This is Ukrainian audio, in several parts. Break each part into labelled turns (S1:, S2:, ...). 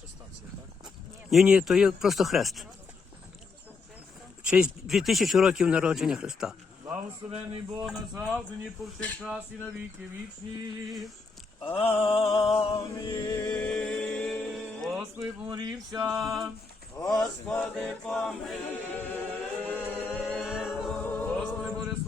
S1: перша станція, так?
S2: Ні, ні, то є просто хрест. В честь 2000 років народження Христа.
S3: Благословений Бог на завжди, повсякчас і на віки вічні.
S1: Амінь.
S3: Господи, помолився.
S1: Господи, помилуй.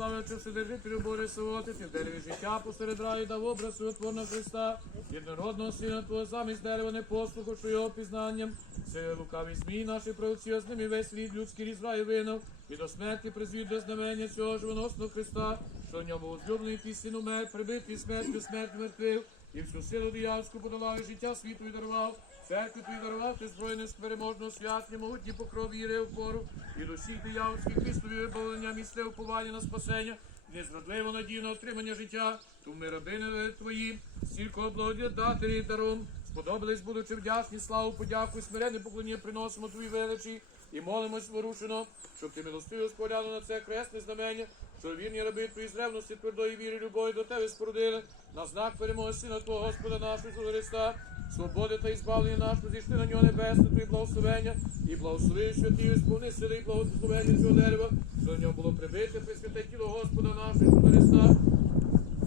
S3: Слава Отцю Вседержителю, Боже, Савоти, ти в дереві життя посеред раю дав образ Отворного Христа, єднородного Сина Твого, замість дерева непослуху, що його пізнанням, це лукаві змій наші правоці, а з ними весь світ людський різ раю винов, і до смерті призвів до знамення цього живоносного Христа, що в ньому возлюблений твій син умер, прибитий смертю, смерть мертвив, і всю силу диявську подолав, і життя світу і дарував. Церкві твій дарував ти збройне переможного святні, могутні покров віри опору, і до всіх диявольських Христові вибавлення місце уповання на спасення, незрадливо надію на отримання життя, ми рабини твої, стільки благодатері даром, сподобались, будучи вдячні, славу, подяку смирене поклоніння приносимо твої величі, і молимось ворушено, щоб ти милостиво споглянула на це кресне знамення, що вірні раби твої з ревності твердої віри, любові до тебе спорудили, на знак перемоги Сина Твого Господа нашого Христа, свободи та ізбавлення наш, зійшли на нього небесне, твої благословення, і благослови і сповни сили і благословення цього дерева, що в ньому було прибите присвяте тіло Господа нашого Христа,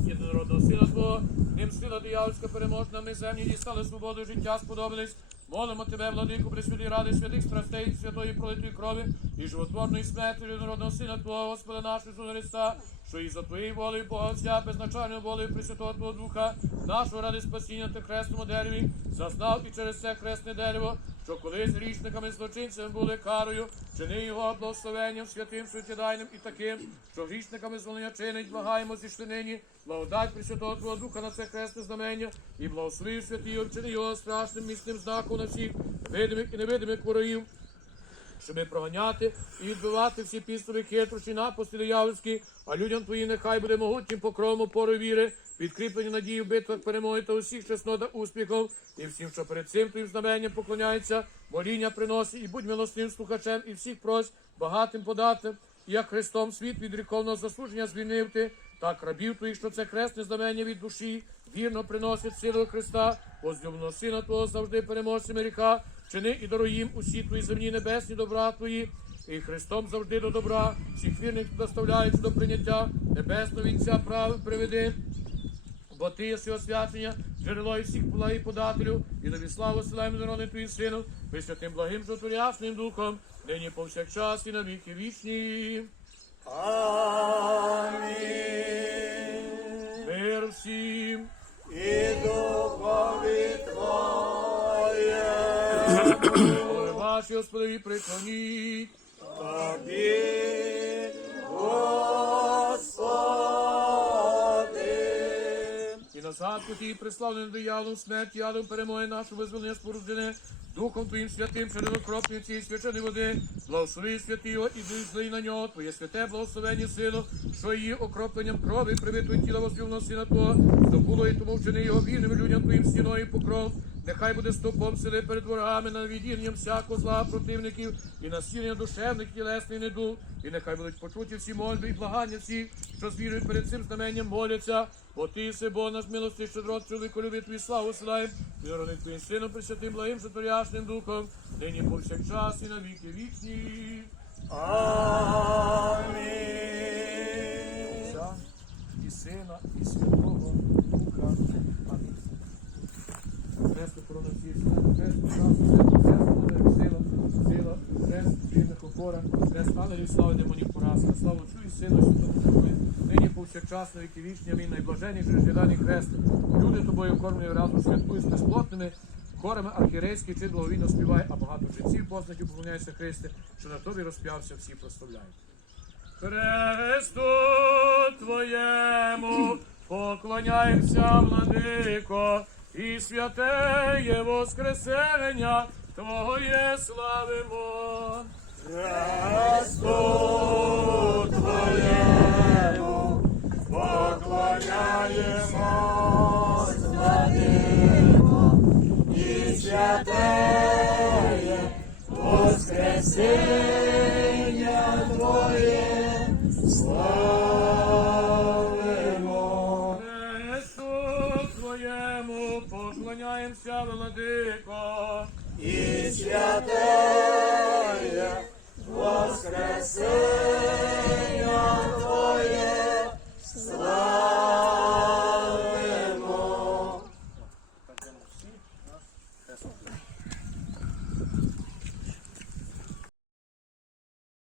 S3: єдинородного сина Твого, ним сила диявольська переможна, ми землі дістали свободу життя, сподобались. Молимо тебе, владику, присвяти ради святих страстей, святої пролитої крові і животворної смерті єдинородного сина Твого, Господа нашого Ісуса Христа, що і за твоєю волею Бога Отця, безначальною волею Пресвятого Твого Духа, нашого ради спасіння та хрестому дереві, зазнав і через це хресне дерево, що колись грішниками злочинцями були карою, чини його благословенням святим суттєдайним і таким, що грішниками зволення чинить, благаємо зійшли нині, благодать Пресвятого Твого Духа на це хресне знамення, і благословив святий, обчини його страшним міцним знаком на всіх видимих і невидимих ворогів, щоби проганяти і відбивати всі пістові хитрощі напасти диявольські, а людям твоїм нехай буде могутнім покровом опори віри, підкріплені надії в битвах перемоги та усіх чеснот та успіхів, і всім, що перед цим твоїм знаменням поклоняється, моління приносить, і будь милостивим слухачем, і всіх прось багатим подати, як Христом світ від гріховного заслуження звільнив ти, так рабів твоїх, що це хресне знамення від душі, вірно приносить силу Христа, возлюбленого Сина Твого завжди переможцями гріха, чини і дороїм усі твої земні небесні добра твої, і Христом завжди до добра, всіх вірних доставляється до прийняття небесного вінця прави приведи. Бо ти єси освячення, джерело і всіх була і подателю, і тобі славу силаємо народи твої сину, святим благим жотворясним духом, нині повсякчас і на віки вічні.
S1: Амінь.
S3: Всім.
S1: І духові Твоє.
S3: Голови ваші, Господи, приклоніть.
S1: Тобі, Господи.
S3: Згадку тій приславлений дияволом смерті, ядом перемоги нашу визволення споруджене, Духом Твоїм святим, через окропні цієї свяченої води, благослови святі його і дуй на нього, Твоє святе благословення силу, що її окропленням крові привитує тіла возлюбленого сина Твого, здобуло і тому вчини його вільним людям Твоїм стіною покров. Нехай буде стопом сили перед ворогами на відірням всякого зла противників і насілення душевних тілесних недуг. І нехай будуть почуті всі мольби і благання всіх, що з вірою перед цим знаменням моляться. Бо ти си, Бо наш милости, щедрот, чоловіку любить твій славу силаєм, вірони твоїм сином, пресвятим благим, заторяшним духом, нині повсякчас і на віки вічні.
S1: Амінь.
S3: І Сина, і Святого Духа. Хресту корона всі сили, хресту часу, хресту хресту, сила, сила, хрест, вірних опора, хрест. Ангелів, слава демонів поразка, слава Отцю і Сину, і Святому Духу, нині повсякчас на віки вічні, амінь, найблаженніший жиданий хрест. Люди тобою кормлені разом святкують з безплотними, хорами. Архірейський чи благовійно співає, а багато жінців познаків поклоняються Христе, що на тобі розп'явся, всі прославляють. Хресту Твоєму поклоняємося, владико, і святеє Воскресення Твоє славимо.
S1: Хресту Твоєму поклоняємось, владико, і святеє Воскресіння
S3: Поклоняємося, владико,
S1: і святеє воскресення Твоє, слава